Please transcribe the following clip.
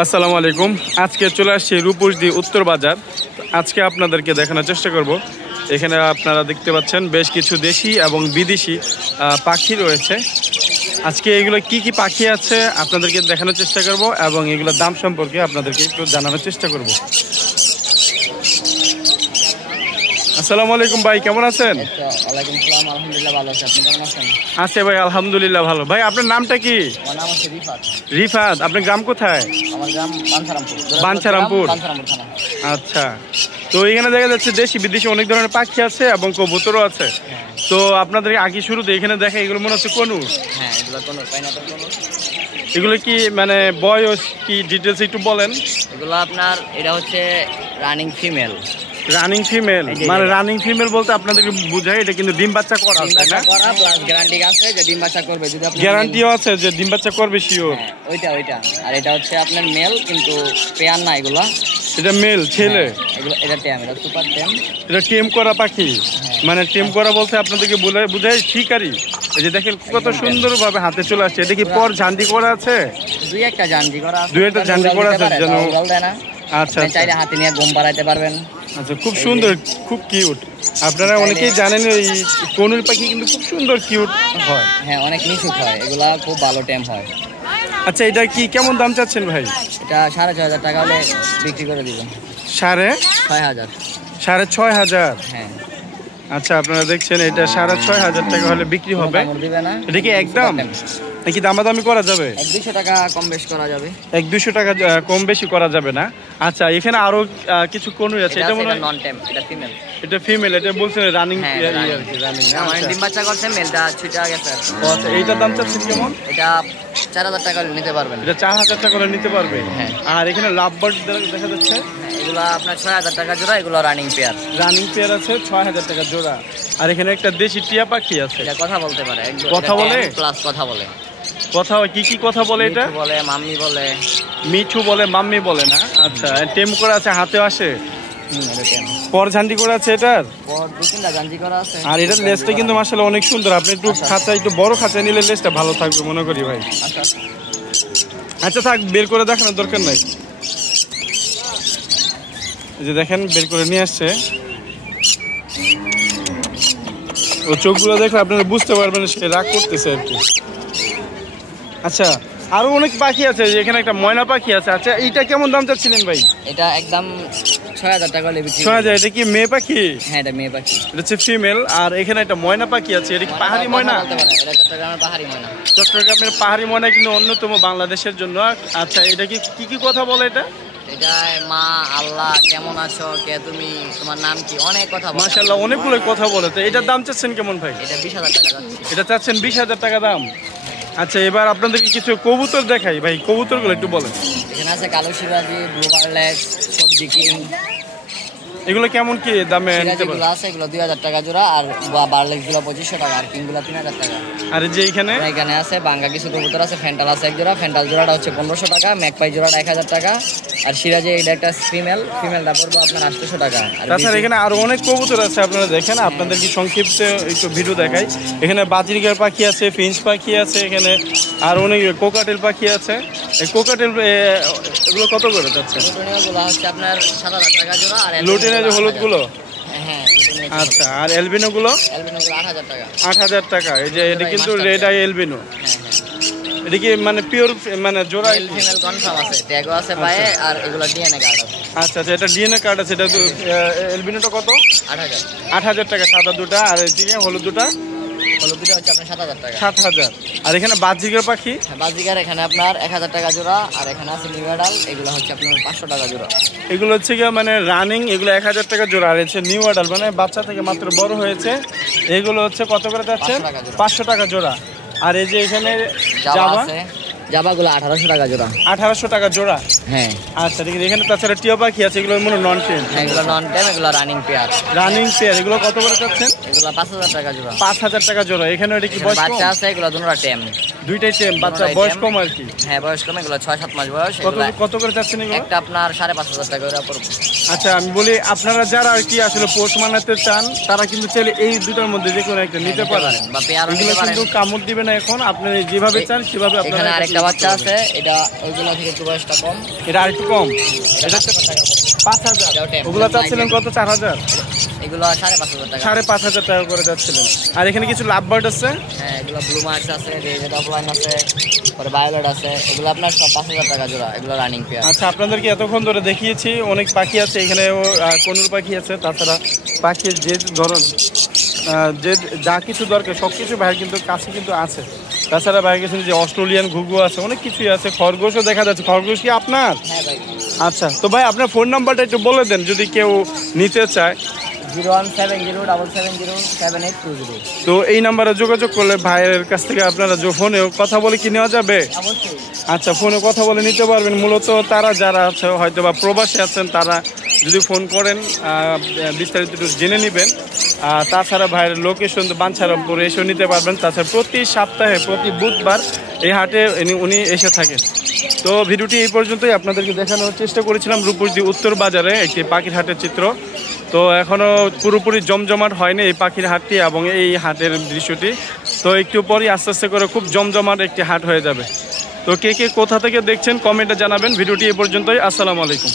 আসসালামু আলাইকুম। আজকে চলে আসছি রূপসী উত্তর বাজার। আজকে আপনাদেরকে দেখানোর চেষ্টা করব। এখানে আপনারা দেখতে পাচ্ছেন বেশ কিছু দেশি এবং বিদেশি পাখি রয়েছে। আজকে এগুলো কি কি পাখি আছে আপনাদেরকে দেখানোর চেষ্টা করব এবং এগুলোর দাম সম্পর্কে আপনাদেরকে একটু জানানোর চেষ্টা করব। আসসালামু আলাইকুম ভাই, কেমন আছেন? ওয়ালাইকুম আসসালাম, আলহামদুলিল্লাহ ভালো আছি। আপনি কেমন আছেন? আছে ভাই, আলহামদুলিল্লাহ ভালো। ভাই আপনার নামটা কি? আমার নাম হচ্ছে রিফাত। রিফাত, আপনার গ্রাম কোথায়? আমার গ্রাম বাঞ্ছারামপুর। বাঞ্ছারামপুর, বাঞ্ছারামপুর থানা। আচ্ছা। তো এখানে দেখা যাচ্ছে দেশি বিদেশি অনেক ধরনের পাখি আছে এবং কবুতরও আছে। তো আপনাদের আগে শুরুতে এখানে দেখা এগুলো মনে হচ্ছে কনুর। হ্যাঁ, এগুলো কনুর, পাইনাপল কনুর। এগুলো কি মানে বয়স কি ডিটেলস একটু বলেন? এগুলো আপনার এটা হচ্ছে রানিং ফিমেল। রানিং ফিমেল মানে রানিং ফিমেল বলতে আপনাদেরকে বুঝায় এটা কিন্তু ডিম বাচ্চা করা আছে না? করা প্লাস গ্যারান্টি আছে যে ডিম বাচ্চা করবে। যদি আপনি গ্যারান্টিও আছে যে ডিম বাচ্চা করবে শিওর। ওইটা আর এটা হচ্ছে আপনার মেল, কিন্তু পেয়ার না এগুলা। এটা মেল ছেলে? এগুলো এটা টেম, এটা সুপার টেম। এটা টেম করা পাখি। মানে টেম করা বলতে আপনাদেরকে বুঝায় শিকারি। এই যে দেখেন কত সুন্দরভাবে হাতে চলে আসছে। এটা কি পর ঝান্ডি করা আছে? দুই একটা ঝান্ডি করা আছে। দুই একটা ঝান্ডি করা আছে যেন। আচ্ছা, চাইলে হাতে নিয়ে গম বাড়াইতে পারবেন। আচ্ছা, খুব সুন্দর, খুব কিউট। আপনারা অনেকেই জানেন এই কনুর পাখি কিন্তু খুব সুন্দর কিউট হয়। হ্যাঁ, অনেক মিশুক হয়, এগুলা খুব ভালো টেম হয়। আচ্ছা, এটা কি কেমন দাম চাচ্ছেন ভাই? এটা 6,500 টাকা হলে বিক্রি করে দিবেন। 6,500? 6,500? হ্যাঁ। আচ্ছা, আপনারা দেখছেন এটা 6,500 টাকা হলে বিক্রি হবে। এটা কি একদম নাকি দামাদামি করা যাবে? 100-200 টাকা কম বেশি করা যাবে। 100-200 টাকা কম বেশি করা যাবে না? আচ্ছা, এখানে আরো কিছু কনুই আছে। এটা মনে হয় নন টেম, এটা ফিমেল। এটা ফিমেল, এটা বলছেন রানিং আর কি রানিং। আমার ডিম বাচ্চা করছে, মেলটা ছুটে গেছে। আচ্ছা, এইটার দাম চাচ্ছেন কেমন? এটা 4,000 টাকা নিতে পারবেন। এটা 4,000 টাকা করে নিতে পারবে। হ্যাঁ। আর এখানে লাভ বার্ড দেখা যাচ্ছে, এগুলো আপনার 6,000 টাকা জোড়া। এগুলো রানিং পেয়ার। রানিং পেয়ার আছে 6,000 টাকা জোড়া। আর এখানে একটা দেশি টিয়া পাখি আছে। এটা কথা বলতে পারে। কথা বলে প্লাস কথা বলে। কথা কি কি কথা বলে? এটা বলে মাম্মি বলে, মিঠু বলে, মাম্মি বলে না? আচ্ছা, টেম করে আছে, হাতে আসে। এটা টেম। পর ঝান্ডি করে আছে এটার। পর 2-3টা ঝান্ডি করা আছে। আর এটার লেজটা কিন্তু মাশাআল্লাহ অনেক সুন্দর। আপনি একটু খাঁচা, একটু বড় খাঁচা নিলে লেজটা ভালো থাকবে মনে করি ভাই। আচ্ছা থাক, বের করে দেখানোর দরকার নাই। এই যে দেখেন বের করে নিয়ে আসছে। ও চোখগুলো দেখলে আপনারা বুঝতে পারবেন সে রাগ করতেছে আর কি। আচ্ছা, আরো অনেক পাখি আছে। এখানে একটা ময়না পাখি আছে। আচ্ছা, এইটা কেমন দাম চাচ্ছিলেন ভাই? এটা একদম 6,000 টাকা হলে বিক্রি। 6,000? এটা কি মেয়ে পাখি? হ্যাঁ, এটা মেয়ে পাখি। এটা হচ্ছে ফিমেল। আর এখানে একটা ময়না পাখি আছে। এটা কি পাহাড়ি ময়না? এটা চট্টগ্রামের পাহাড়ি ময়না। চট্টগ্রামের পাহাড়ি ময়না কিন্তু অন্যতম বাংলাদেশের জন্য। আচ্ছা, এটা কি কথা বলে? এটা মা, আল্লাহ, কেমন আছো, কে তুমি, তোমার নাম কি, অনেক কথা বলে। মাশাআল্লাহ, অনেকগুলো কথা বলে। তো এটার দাম চাচ্ছেন কেমন ভাই? এটা 20,000 টাকা যাচ্ছে। এটা চাচ্ছেন 20,000 টাকা দাম। আচ্ছা, এবার আপনাদেরকে কিছু কবুতর দেখাই ভাই। কবুতরগুলো একটু বলেন। এখানে আছে কালো সিরাজি, ব্লু বার্লেট, সবজি কিং। এগুলো কেমন কি দামে নিতে পারবেন? আছে এগুলো 2,000 টাকা জোড়া। আর বার্লেট গুলো 2,500 টাকা। আর কিং গুলো 3,000 টাকা। আর যে এখানে আছে বাঙ্গা কিছু কবুতর আছে। ফ্যান্টাল আছে এক জোড়া। ফ্যান্টাল জোড়াটা হচ্ছে 1,500 টাকা। ম্যাকপাই জোড়াটা 1,000 টাকা। আর সিরাজে এটা একটা ফিমেলটা পড়বে আপনার 800 টাকা। তাছাড়া এখানে আরো অনেক কবুতর আছে। আপনারা দেখেন, আপনাদের কি সংক্ষিপ্ত একটু ভিডিও দেখাই। এখানে বাজিরগার পাখি আছে, ফিঞ্চ পাখি আছে, এখানে আর অনেক কোকাটেল পাখি আছে। এই কোকাটেল এগুলো কত করে যাচ্ছে? লুটিনোগুলো হচ্ছে আপনার 7,000 টাকা জোড়া। আর লুটিনো যে হলুদগুলো? হ্যাঁ। আচ্ছা, আর এলবিনোগুলো? 8,000 টাকা। 8,000 টাকা। এই যে এটা কিন্তু রেড আই এলবিনো। এটা কি মানে পিওর মানে জোড়া? ফিমেল কনফার্ম আছে, ট্যাগও আছে পায়ে। আর এগুলো ডিএনএ কার্ড আছে। আচ্ছা, এটা ডিএনএ কার্ড আছে। এটা এলবিনোটা কত? 8,000। 8,000 টাকা সাদা দুটা। আর এদিকে হলুদ দুটা? হলুদ দুটো হচ্ছে আপনার 7,000 টাকা। 7,000। আর এখানে বাজিগার পাখি? বাজিগার এখানে আপনার 1,000 টাকা জোড়া। আর এখানে আছে নিউ অ্যাডাল, এগুলো হচ্ছে আপনার 500 টাকা জোড়া। এগুলো হচ্ছে গিয়ে মানে রানিং, এগুলো 1,000 টাকা জোড়া। আর হচ্ছে নিউ অ্যাডাল মানে বাচ্চা থেকে মাত্র বড় হয়েছে, এগুলো হচ্ছে কত করে যাচ্ছে? 500 টাকা জোড়া। আর এই যে এখানে জাবা, জাবাগুলো 1,800 টাকা জোড়া। 1,800 টাকা জোড়া? হ্যাঁ। আচ্ছা, ঠিক আছে। এখানে তাছাড়া টিয়া পাখি আছে, এগুলো মনে নন টেম। এগুলো নন টেম, এগুলো রানিং পেয়ার। Running pair. এগুলো কত করে যাচ্ছেন? এগুলো 5,000 টাকা জোড়া। 5,000 টাকা জোড়া। এখানে এটা কি বয়স কম? বাচ্চা আছে, এগুলো দুটোটা টেম। দুইটাই টেম, বাচ্চা বয়স কম আর কি। হ্যাঁ, বয়স কম। এগুলো 6-7 মাস বয়স। কত করে যাচ্ছেন এগুলো? একটা আপনার 5,500 টাকা করে পড়বে। আচ্ছা, আমি বলি আপনারা যারা আর কি আসলে পোষ মানাতে চান তারা কিন্তু চাইলে এই দুটোর মধ্যে যে কোনো একটা নিতে পারেন। বা পেয়ারও নিতে পারেন। কিন্তু কামড় দিবে না এখন, আপনি যেভাবে চান সেভাবে আপনারা। এখানে আরেকটা বাচ্চা আছে, এটা ওইগুলো থেকে একটু বয়সটা কম। এটা আর একটু কম, এটা 5,000। ওগুলো চাচ্ছিলেন কত? 4,000। এগুলো 5,500 টাকা। 5,500 টাকা করে যাচ্ছিলেন। আর এখানে কিছু লাভ বার্ড আছে। হ্যাঁ, এগুলো ব্লু মার্কস আছে, রেড অফলাইন আছে, পরে ভায়োলেট আছে। এগুলো আপনার সব 5,000 টাকা জোড়া, এগুলো রানিং পেয়ার। আচ্ছা, আপনাদেরকে এতক্ষণ ধরে দেখিয়েছি অনেক পাখি আছে এখানে, কোনুর পাখি আছে, তাছাড়া পাখির যে ধরন যে যা কিছু দরকার সব কিছু ভাইয়ের কিন্তু কাছে কিন্তু আছে। তাছাড়া ভাইয়ের কাছে যে অস্ট্রেলিয়ান ঘুঘু আছে, অনেক কিছুই আছে, খরগোশও দেখা যাচ্ছে। খরগোশ কি আপনার? হ্যাঁ ভাই। আচ্ছা, তো ভাই আপনার ফোন নাম্বারটা একটু বলে দেন যদি কেউ নিতে চায়। 01707707820। তো এই নাম্বারে যোগাযোগ করলে ভাইয়ের কাছ থেকে আপনারা ফোনেও কথা বলে কি নেওয়া যাবে? অবশ্যই। আচ্ছা, ফোনে কথা বলে নিতে পারবেন। মূলত তারা যারা আছে হয়তো বা প্রবাসী আছেন, তারা যদি ফোন করেন বিস্তারিত একটু জেনে নেবেন। তাছাড়া ভাইয়ের লোকেশন বাঞ্ছারামপুরে এসেও নিতে পারবেন। তাছাড়া প্রতি সপ্তাহে প্রতি বুধবার এই হাটে উনি এসে থাকেন। তো ভিডিওটি এই পর্যন্তই, আপনাদেরকে দেখানোর চেষ্টা করেছিলাম রূপসী উত্তর বাজারে একটি পাখির হাটের চিত্র। তো এখনও পুরোপুরি জমজমাট হয়নি এই পাখির হাটটি এবং এই হাটের দৃশ্যটি। তো একটু পরই আস্তে আস্তে করে খুব জমজমাট একটি হাট হয়ে যাবে। তো কে কে কোথা থেকে দেখছেন কমেন্টে জানাবেন। ভিডিওটি এই পর্যন্তই। আসসালামু আলাইকুম।